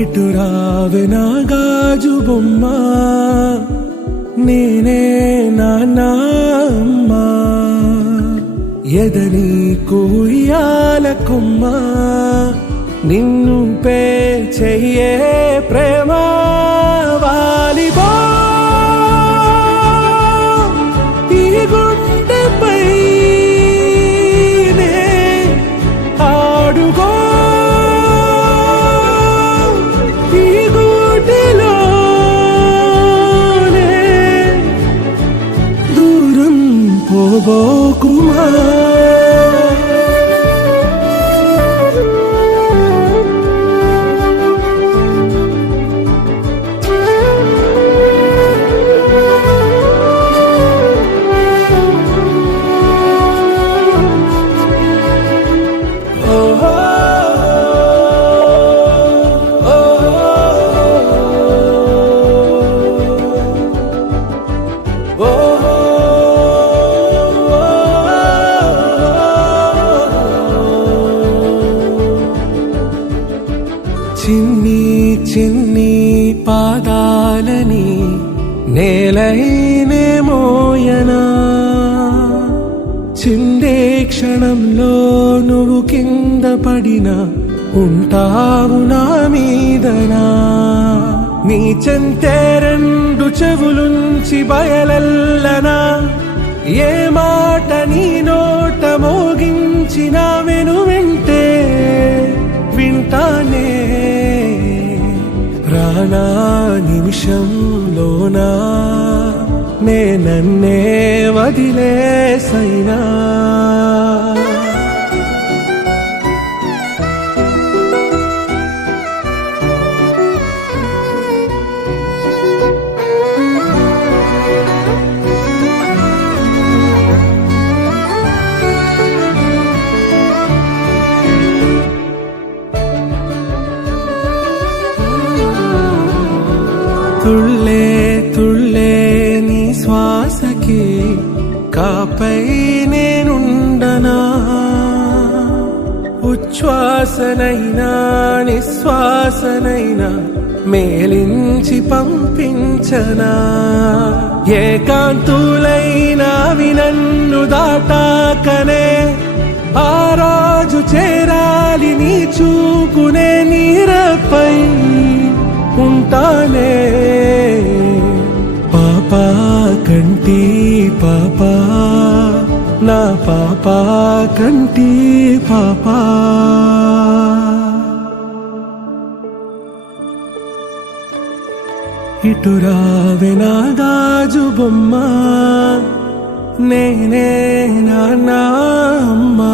ఇటు రావే నా గాజు బొమ్మ, నేనే నాన్న అమ్మా. ఎదని కూయాల కొమ్మ, నిన్ను పే చెయ్యే ప్రేమ వాలిబో. ఈ గుండెపై ఆడుగో, ఈ గూటిలోనే దూరం పోబోకుమా. చిన్ని చిన్ని పాదాలని నేలైనే మోయనా, చిందే క్షణంలో నువ్వు కింద పడినా ఉంటావు నా మీదనా. నీ చెంతే రెండు చెవులుంచి బయలెల్లనా, ఏ మాట నీ నోట మోగించిన వెను వింటే వింటానే. రానా నిమిషంలోనా నే నన్నే వదిలేసైనా. తుళ్ళే తుళ్ళే నీ శ్వాసకి కాపై నేనుండనా, ఉచ్ఛ్వాసనైనా నిశ్వాసనైనా మేలించి పంపించనా. ఏకాంతులైనవి నన్ను దాటాకనే ఆ రోజు చేరాలి నీ చూపునే నీరపై ఉంటానే. పాపా కంటి పాపా, నా పాపా కంటి పాపా. ఇటు రావే నా గాజు బొమ్మ, నేనే నాన్న అమ్మా.